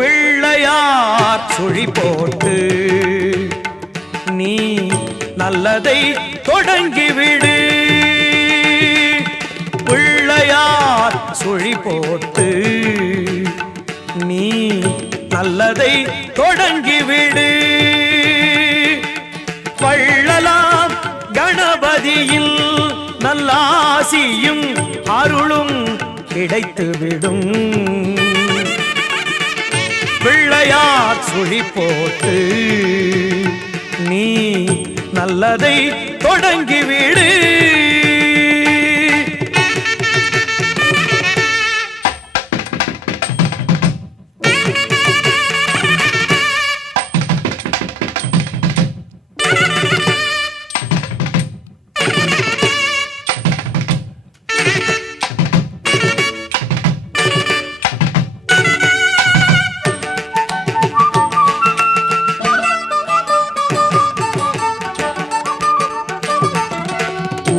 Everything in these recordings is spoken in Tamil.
பிள்ளையார் சுழி போட்டு நீ நல்லதை தொடங்கிவிடு. பிள்ளையார் சுழி போட்டு நீ நல்லதை தொடங்கிவிடு. வள்ளலாம் கணபதியில் நல்லாசியும் அருளும் கிடைத்துவிடும். பிள்ளையார் சுழி போட்டு நீ நல்லதை தொடங்கிவிடு.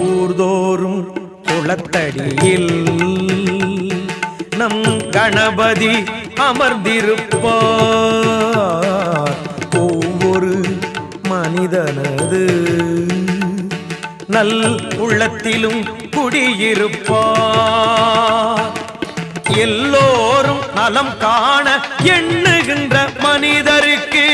ஊர்தோறும் குளத்தடியில் நம் கணபதி அமர்ந்திருப்பார். ஒவ்வொரு மனிதனது நல் உள்ளத்திலும் குடியிருப்பார். எல்லோரும் நலம் காண எண்ணுகின்ற மனிதருக்கு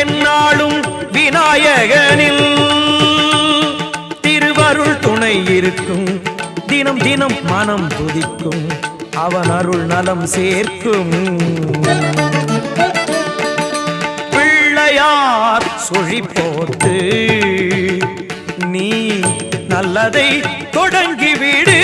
என்னாலும் விநாயகனில் திருவருள் துணை இருக்கும். தினம் தினம் மனம் துதிக்கும், அவன் அருள் நலம் சேர்க்கும். பிள்ளையார் சுழி போட்டு நீ நல்லதை தொடங்கிவிடு.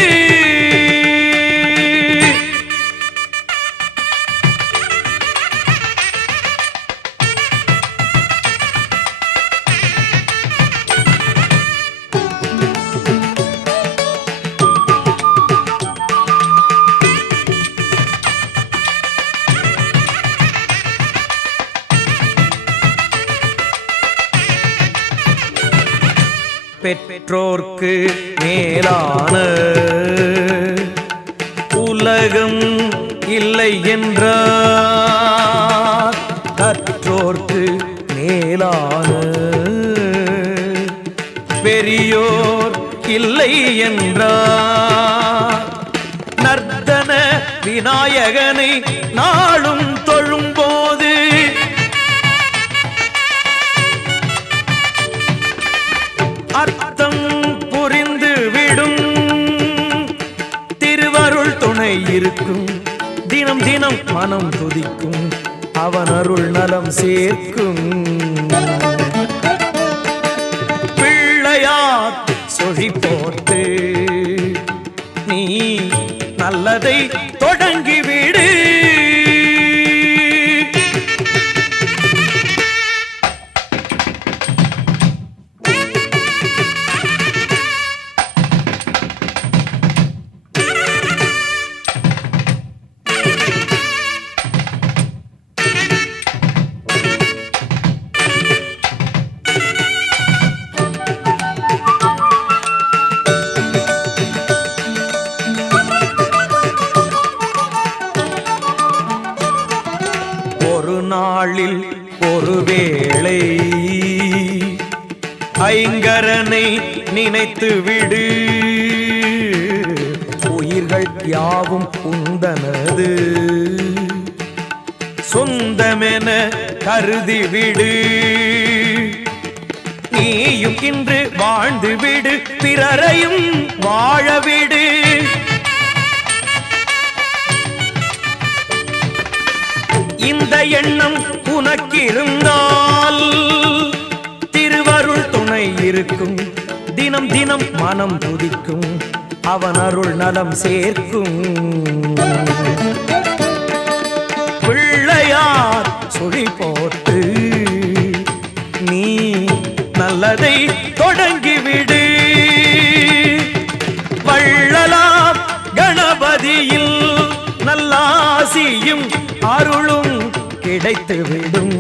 பெற்றோர்க்கு மேலான உலகம் இல்லை என்றார். கற்றோர்க்கு மேலான பெரியோர் இல்லை என்றார். நர்த்தன விநாயகனை நாளும் தொழும்போது அர்த்தம் புரிந்து விடும். திருவருள் துணை இருக்கும், தினம் தினம் மனம் துதிக்கும், அவன் அருள் நலம் சேர்க்கும். பிள்ளையார் சுழி போட்டு நீ நல்லதை தொடங்கிவிடு. ஒரு நாளில் ஒருவேளை ஐங்கரனை நினைத்து விடு. உயிர்கள் யாவும் உந்தனது சொந்தமென கருதிவிடு. நீயும் இன்று வாழ்ந்து விடு, பிறரையும் வாழவிடு. இந்த எண்ணம் உனக்கிருந்தால் திருவருள் துணை இருக்கும். தினம் தினம் மனம் துதிக்கும், அவன் அருள் நலம் சேர்க்கும். பிள்ளையார் சுழி போட்டு நீ நல்லதை தொடங்கிவிடு. வள்ளலாம் கணபதியில் நல்லாசியும் அருளும் கிடைத்துவிடும்.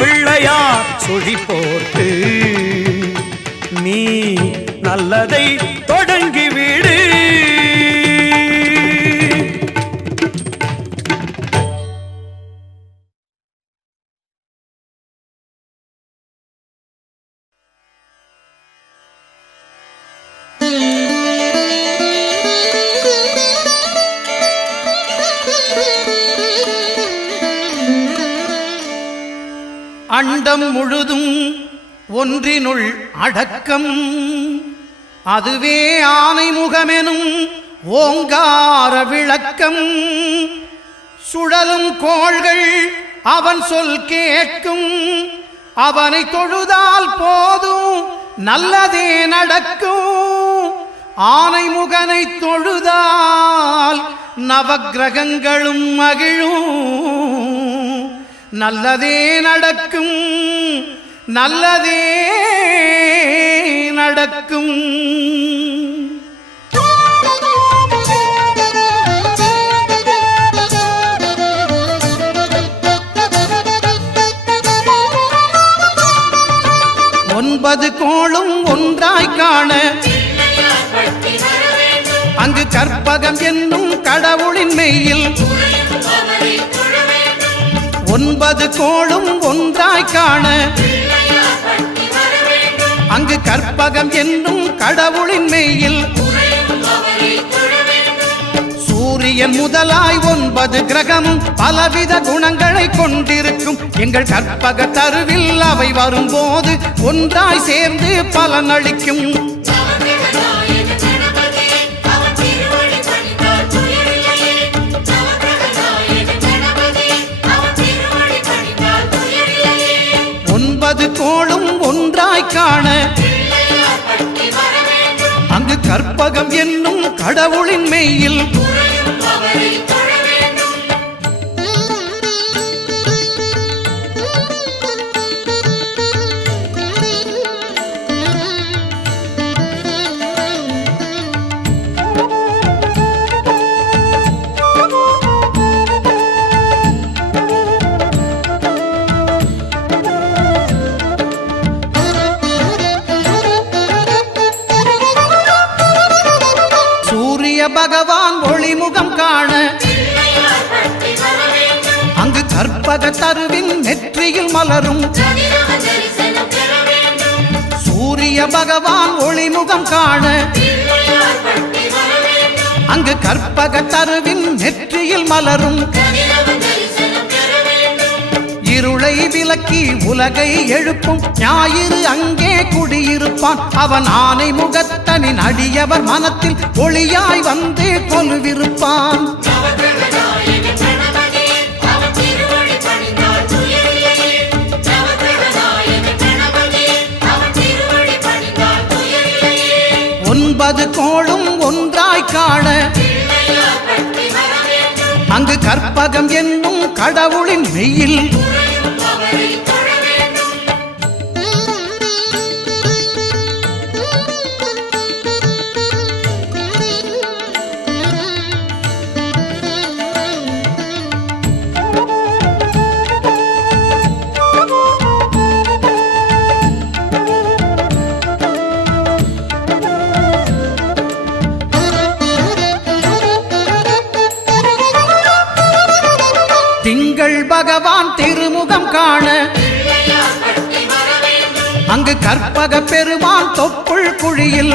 பிள்ளையார் சுழி போட்டு நீ நல்லதை தொடங்கிவிடு. அண்டம் முழுதும் ஒன்றினுள் அடக்கம், அதுவே ஆனை முகமெனும் ஓங்கார விளக்கம். சுழலும் கோள்கள் அவன் சொல் கேட்கும், அவனை தொழுதால் போதும் நல்லதே நடக்கும். ஆனை முகனை தொழுதால் நவக்கிரகங்களும் மகிழும். நல்லதே நடக்கும், நல்லதே நடக்கும். ஒன்பது கோளும் ஒன்றாய் காண அங்கு கற்பகம் என்னும் கடவுளின் மெய்யில். ஒன்பது கோளும் ஒன்றாய் காண அங்கு கற்பகம் என்னும் கடவுளின் மெய்யில். சூரியன் முதலாய் 9 கிரகமும் பலவித குணங்களை கொண்டிருக்கும். எங்கள் கற்பக தருவில் அவை வரும்போது ஒன்றாய் சேர்ந்து பலனளிக்கும். கோளும் ஒன்றாய் காண அங்கு கற்பகம் என்னும் கடவுளின் மெய்யில். பகவான் ஒளிமுகம் காண அங்கு கற்பக தருவின் நெற்றியில் மலரும். சூரிய பகவான் ஒளிமுகம் காண அங்கு கற்பக தருவின் நெற்றியில் மலரும். இருளை விலக்கி உலகை எழுப்பும் ஞாயிறு அங்கே குடியிருப்பான். அவன் ஆனை முகத்தனின் அடியவர் மனத்தில் ஒளியாய் வந்து கொலுவிருப்பான். ஒன்பது கோளும் ஒன்றாய் காண அங்கு கற்பகம் என்னும் கடவுளின் மெய்யில். திங்கள் பகவான் திருமுகம் காண அங்கு கற்பக பெருமான் தொப்புள் குழியில்.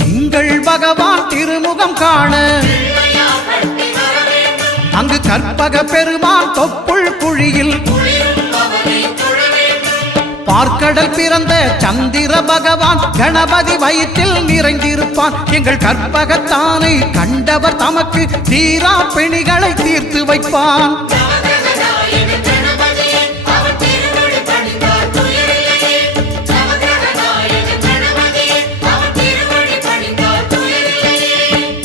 திங்கள் பகவான் திருமுகம் காண அங்கு கற்பக பெருமான் தொப்புள் குழியில். பார்க்கடல் பிறந்த சந்திர பகவான் கணபதி வயிற்றில் நிறைந்திருப்பான். எங்கள் கற்பகத்தானை கண்டவர் தமக்கு தீரா பிணிகளை தீர்த்து வைப்பான்.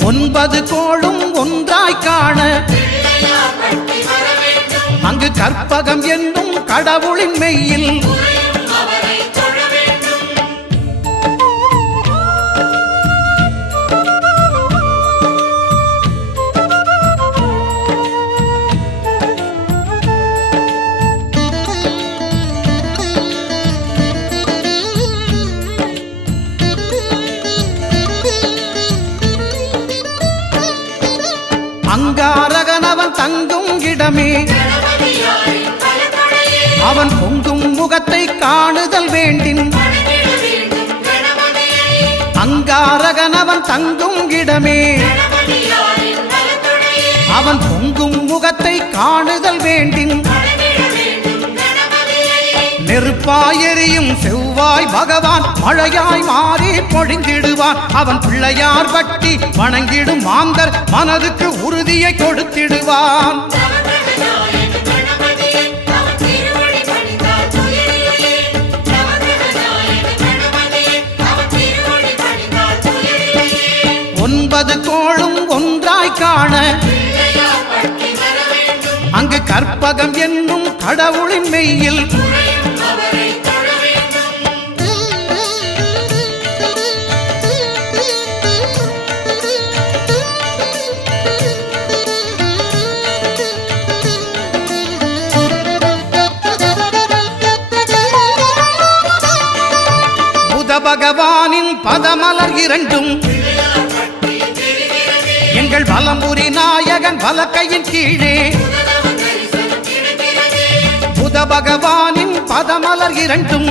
ஒன்பது கோளும் ஒன்றாய் காண அங்கு கற்பகம் என்னும் கடவுளின் மெய்யில். தங்கும் இடமே அவன் பொங்கும் முகத்தை காணுதல் வேண்டின் அங்காரகன் அவன் தங்கும் இடமே அவன் பொங்கும் முகத்தை காணுதல் வேண்டின் நெருப்பாய் எரியும் செவ்வாய் பகவான் மழையாய் மாறி பொழிந்திடுவான் அவன் பிள்ளையார் பட்டி வணங்கிடும் மாந்தர் மனதுக்கு உறுதியை கொடுத்திடுவான் ஒன்பது கோளும் ஒன்றாய் காண அங்கு கற்பகம் என்னும் கடவுளின் மெய்யில் புத பகவானின் பதமலர் இரண்டும் எங்கள் வலம்புரி நாயகன் வலக்கையின் கீழே புத பகவானின் பதமலர் இரண்டும்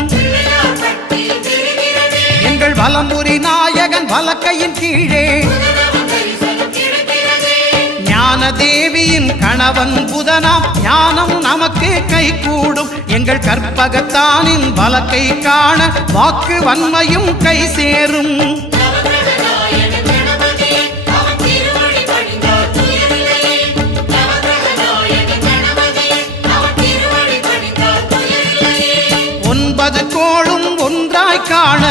எங்கள் வலம்புரி நாயகன் வலக்கையின் கீழே ஞான தேவியின் கணவன் புதனாம் ஞானம் நமக்கு கை கூடும் எங்கள் கற்பகத்தானின் வலக்கை காண வாக்கு வன்மையும் கை சேரும் ஒன்பது கோளும் ஒன்றாய் காண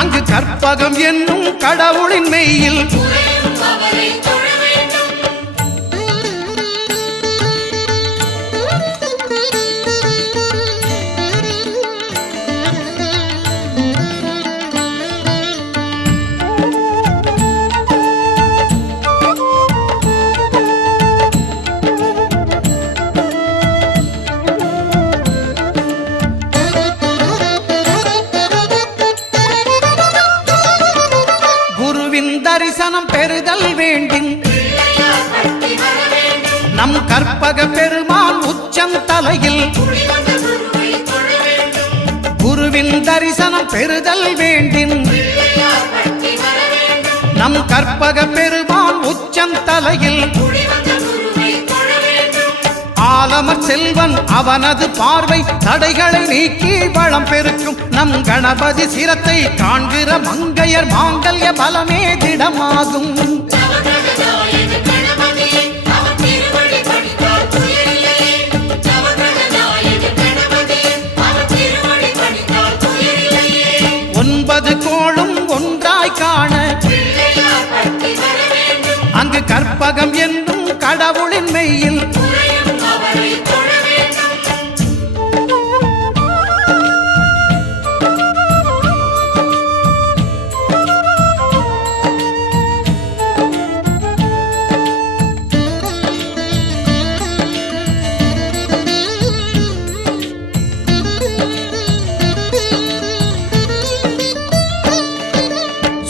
அங்கு கற்பகம் என்னும் கடவுளின் மெய்யில் தரிசனம் பெறுதல் வேண்டின் நம் கற்பக பெருமான் உச்சம் தலையில் குருவின் தரிசனம் பெறுதல் வேண்டின் நம் கற்பக பெருமான் உச்சம் தலையில் ஆலமர் செல்வன் அவனது பார்வை தடைகளை நீக்கி வளம் பெருக்கும் நம் கணபதி சிரத்தை காண்கிற மங்கையர் மாங்கல்ய பலமே திடமாகும் ஒன்பது கோளும் ஒன்றாய் காண அங்கு கற்பகம் என்னும் கடவுளின் மெய்யில்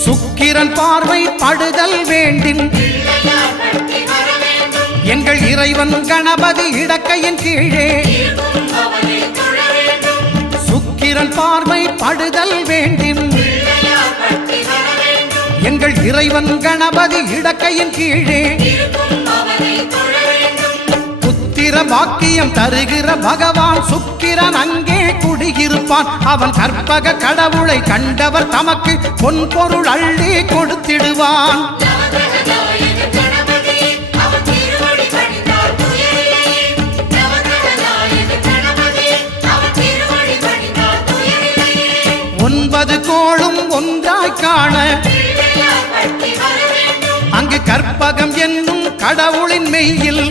சுக்கிரன் பார்வை படுதல் வேண்டின் எங்கள் இறைவன் கணபதி இடக்கையின் கீழே சுக்கிரன் பார்வை படுதல் வேண்டின் எங்கள் இறைவன் கணபதி இடக்கையின் கீழே புத்திர பாக்கியம் தருகிற பகவான் சுக்கிரன் அங்கே குடியிருப்பான் அவன் கற்பக கடவுளை கண்டவர் தமக்கு பொன் பொருள் அள்ளி கொடுத்திடுவான் ஒன்பது கோளும் ஒன்றாய் காண அங்கு கற்பகம் என்னும் கடவுளின் மெய்யில்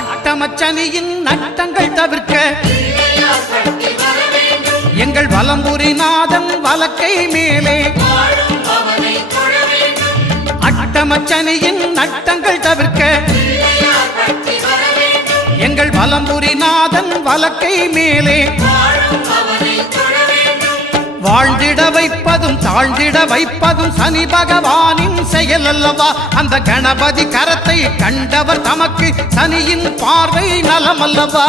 அட்டமச்சனியின் நட்டங்கள் தவிர்க்க எங்கள் வலம்புரி நாதன் வலக்கை மேலே அட்டமச்சனியின் நட்டங்கள் தவிர்க்க எங்கள் வலம்புரிநாதன் வலக்கை மேலே வாழ்ந்திட வைப்பதும் தாழ்ந்திட வைப்பதும் சனி பகவானின் செயல் அல்லவா. அந்த கணபதி கரத்தை கண்டவர் தமக்கு சனியின் பார்வை நலம் அல்லவா.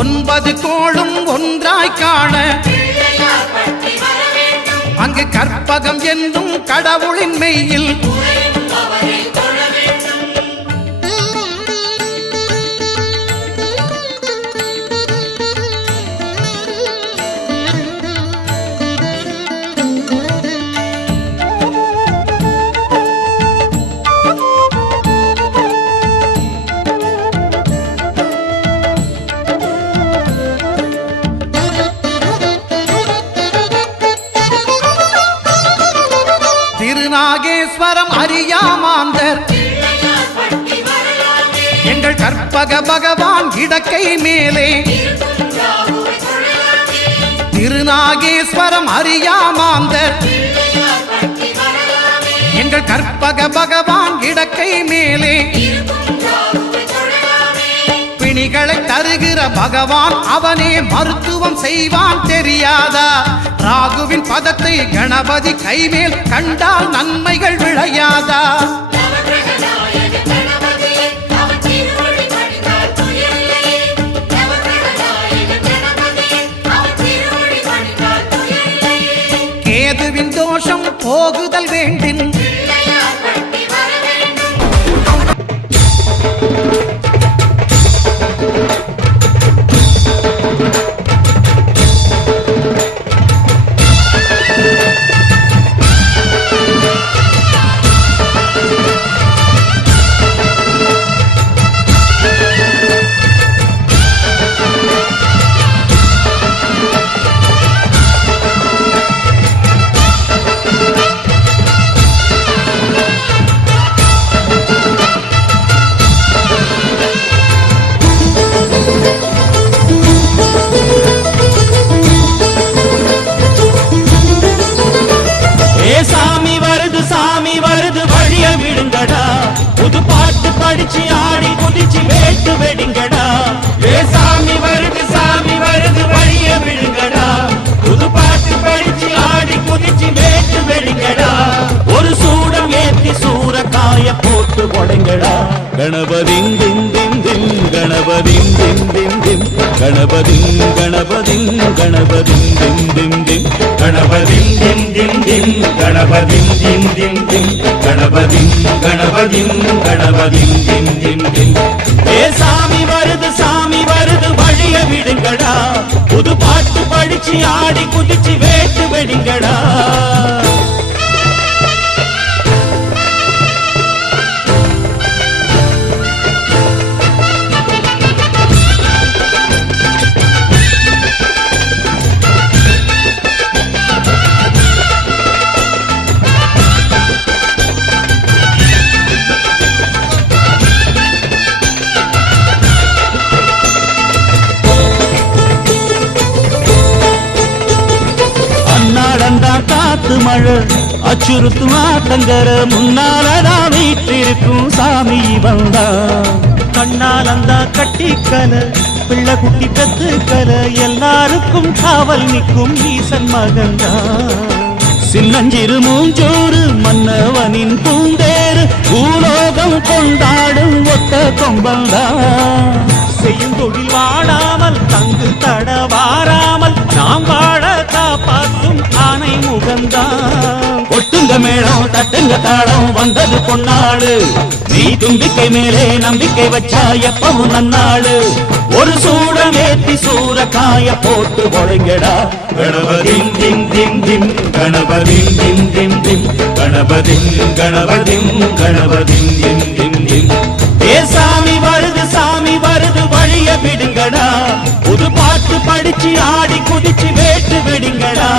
ஒன்பது கோளும் ஒன்றாய் காண அங்கு கற்பகம் என்னும் கடவுளின் மெய்யில் திருநாகேஸ்வரம் அறியாமாந்தர் எங்கள் கற்பக பகவான் இடக்கை மேலே திருநாகேஸ்வரம் அறியாமாந்தர் எங்கள் கற்பக பகவான் இடக்கை மேலே பிணிகளை தருகிற பகவான் அவனே மருத்துவம் செய்வான் தெரியாதா. ராகுவின் பதத்தை கணபதி கைமேல் கண்டால் நன்மைகள் விளையாதா. கேதுவின் தோஷம் போகுதல் வேண்டின் படிச்சு ஆடி குதிச்சு வேட்டு வெடிங்கடா. ஏ சாமி வருது வழிய விடுங்கடா. புது பாட்டு படிச்சு ஆடி குதிச்சு வேட்டு வெடிங்கடா. ஒரு சூடம் ஏத்தி சூரக்காய போட்டு உடைங்கடா. கணபதிங் திம் திம் திம் கணபதிங் திம் திம் திம் கணபதிங் கணபதிங் கணபதிங் திம் திம் திம் கணபதிங் திம் திம் திம் கணபதிங் திம் திம் திம் கணபதிங் கணபதிங் கணபதிங் திம் திம் திம். ஏ சாமி வருது வழிய விடுங்கடா. புது பாட்டு படிச்சு ஆடி குதிச்சு வேட்டு வெடிங்கடா. காத்து மழை அச்சுறுத்தும் ஆத்தங்கர முன்னாலதான் வீட்டிருக்கும் சாமி வந்தா. கண்ணாலந்தா கட்டிக்கல பிள்ளை குட்டி பெத்துக்கல எல்லாருக்கும் காவல் நிற்கும் ஈசன் மகந்தா. சின்னஞ்சிறு மூஞ்சோறு மன்னவனின் பூந்தேறு பூலோகம் கொண்டாடும் ஒத்த கொம்பந்தா. செய்யும் தொழில் வாடாமல் தங்கு தட வாராமல் நாம் வாழ காப்பாற்றும் ஆனை முகந்தான். கொட்டுங்க மேளம் தட்டுங்க தாளம் வந்தது பொன்னாடு. நீ தும்பிக்கை மேலே நம்பிக்கை வச்சா எப்பவும் நன்னாடு. ஒரு சூடம் ஏத்தி சூரக்காய போட்டு ஒழுங்கடா. கணபதிம் திம் திம் திம் கணபதிம் திம் திம் திம் கணபதிம் கணபதிம் கணபதிம் திம் திம் திம். ஏ சாமி வருது வழிய விடுங்கடா. புது பாட்டு படிச்சு ஆடி குதிச்சு வேட்டு விடுங்கடா.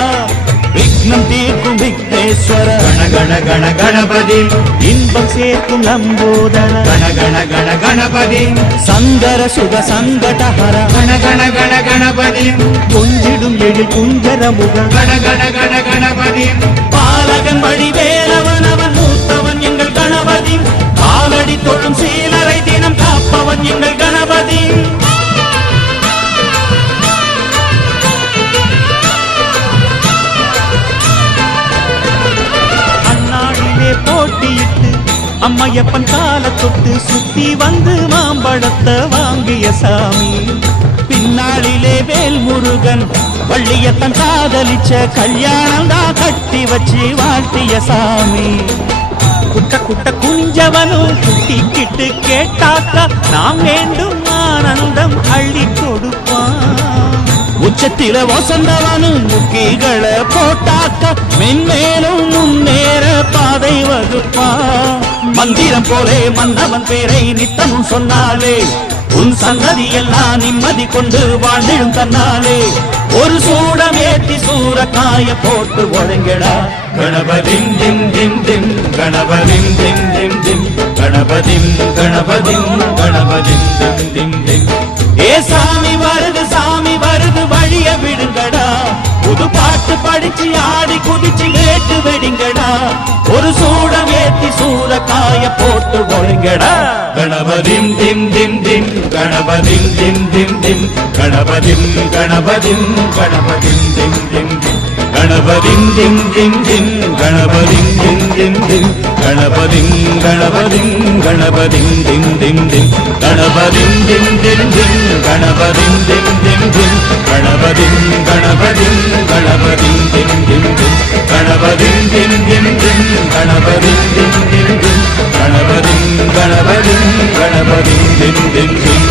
விக்னம் தீர்க்கும் விக்னேஸ்வரா சர்வேஸ்வர கண கண கண கணபதி இன்பம் சேர்க்கும் லம்போதர கண கண கண கணபதி சங்கர சுக சங்கடஹர கண கண கண கணபதி கொஞ்சிடும் எழில் குஞ்சர முக கண கண கண கணபதி பாலகன் வடிவேலவன் அவன் மூத்தவன் எங்கள் கணபதி காலடி தொழும் சீலரை தினம் காப்பவன் எங்கள் கணபதி அந்நாளிலே போட்டியிட்டு அம்மையப்பன் கால தொட்டு சுத்தி வந்து மாம்பழத்தை வாங்கிய சாமி பின்னாளிலே வேல் முருகன் வள்ளியத்தன் காதலிச்ச கல்யாணம் தான் கட்டி வச்சு வாழ்த்திய சாமி குட்ட குட்ட குஞ்சவனும் குட்டிக்கிட்டு கேட்டாக்கா நாம் வேண்டும் ஆனந்தம் அள்ளி கொடுப்பான் உச்சத்தில வசந்தவனும் முக்கிகளை போட்டாக்கா மென்மேலும் முன்னேற பாதை வகுப்பான் மந்திரம் போலே மன்னவன் பேரை நித்தமும் சொன்னாலே உன் சந்ததி எல்லாம் நிம்மதி கொண்டு வாழ்ந்திடும் தன்னாலே ஒரு சூடம் ஏற்றி சூறக்காய போட்டு ஒழுங்கடா கணபதிம் திம் திம் திம் கணபதிம் திம் திம் திம் கணபதிம் கணபதிம் கணபதிம் திம் திம் திம் ஏ சாமி வருது வழிய விடுங்கடா புது பாட்டு படிச்சு ஆடி குதிச்சு வேட்டு வெடிங்கடா ஒரு சூடம் ஏத்தி சூறக்காய போட்டு ஒழுங்கடா கணபதிம் திம் திம் திம் கணபதிம் திம் திம் திம் கணபதிம் கணபதிம் கணபதிம் திம் திம் திம் கணபதிம் திம் திம் திம் கணபதிம் திம் திம் திம் கணபதிம் கணபதிம் கணபதிம் திம் திம் திம் கணபதிம் திம் திம் திம் கணபதிம் திம் திம் திம் கணபதிம் கணபதிம் கணபதிம் திம் திம் திம் கணபதிம் திம் திம் திம் கணபதிம் திம் திம் திம் கணபதிம் கணபதிம் கணபதிம் திம் திம் திம்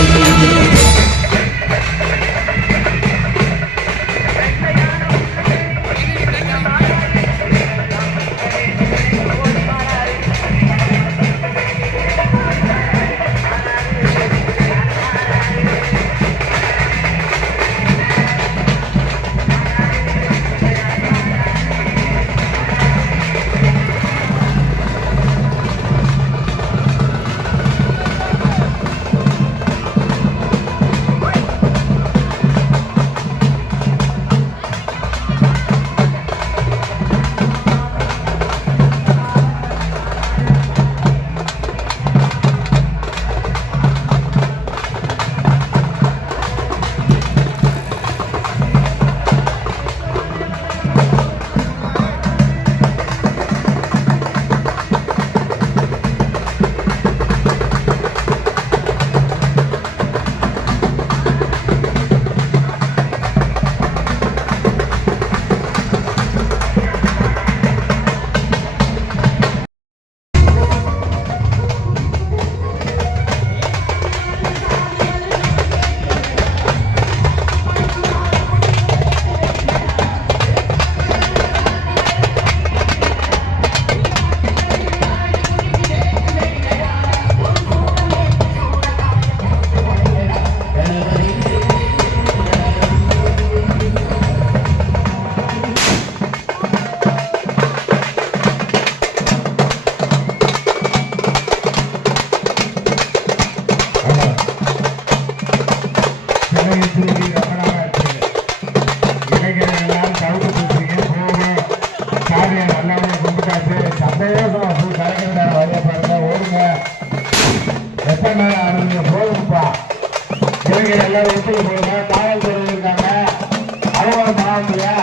எல்லாரும் ஒத்துழைப்பு போடுங்க. காவல்துறை இருக்காங்க, அலுவலகம் மாவட்டியா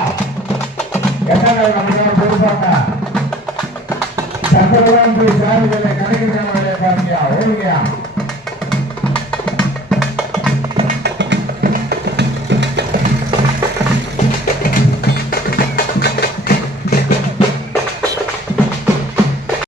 எத்தனை நமக்கு பொறுப்பாங்க சட்டதான் சாதிகளை கணக்கு பாருங்க ஓடுங்க.